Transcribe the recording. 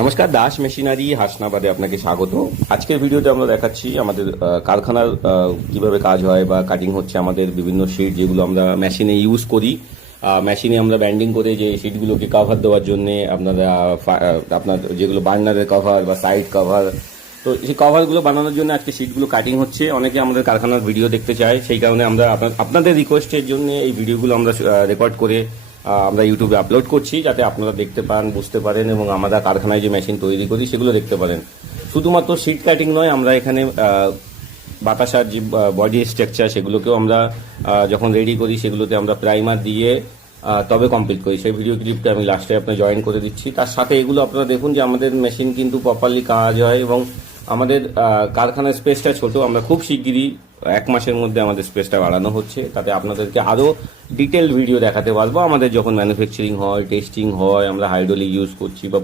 নমস্কার, দাস মেশিনারি হাসনাবাদে আপনাকে স্বাগত। আজকের ভিডিওতে আমরা দেখাচ্ছি আমাদের কারখানার কিভাবে কাজ হয় বা কাটিং হচ্ছে। আমাদের বিভিন্ন শিট যেগুলো আমরা মেশিনে ইউজ করি, মেশিনে আমরা ব্যান্ডিং করে যে শিটগুলোকে কভার দেওয়ার জন্য আপনার যেগুলো বার্নারের কভার বা সাইড কভার, তো সেই কভারগুলো বানানোর জন্য আজকে শিটগুলো কাটিং হচ্ছে। অনেকে আমাদের কারখানার ভিডিও দেখতে চায়, সেই কারণে আমরা আপনাদের রিকোয়েস্টের জন্য এই ভিডিওগুলো আমরা রেকর্ড করে আমরা ইউটিউবে আপলোড করছি, যাতে আপনারা দেখতে পান, বুঝতে পারেন এবং আমরা কারখানায় যে মেশিন তৈরি করি সেগুলো দেখতে পারেন। শুধুমাত্র শিট কাটিং নয়, আমরা এখানে বাতাসার যে বডি স্ট্রাকচার সেগুলোকেও আমরা যখন রেডি করি সেগুলোতে আমরা প্রাইমার দিয়ে তবে কমপ্লিট করি। সেই ভিডিও ক্লিপটা আমি লাস্টে আপনার জয়েন করে দিচ্ছি। তার সাথে এগুলো আপনারা দেখুন যে আমাদের মেশিন কিন্তু প্রপারলি কাজ হয় এবং আমাদের কারখানার স্পেসটা ছোট। আমরা খুব শিগগিরই 1 মাসের মধ্যে আমাদের স্পেসটা বাড়ানো হচ্ছে, তাতে আপনাদেরকে আরও ডিটেল ভিডিও দেখাতে পারবো। আমাদের যখন ম্যানুফ্যাকচারিং হয়, টেস্টিং হয়, আমরা হাইড্রোলিক ইউজ করছি বা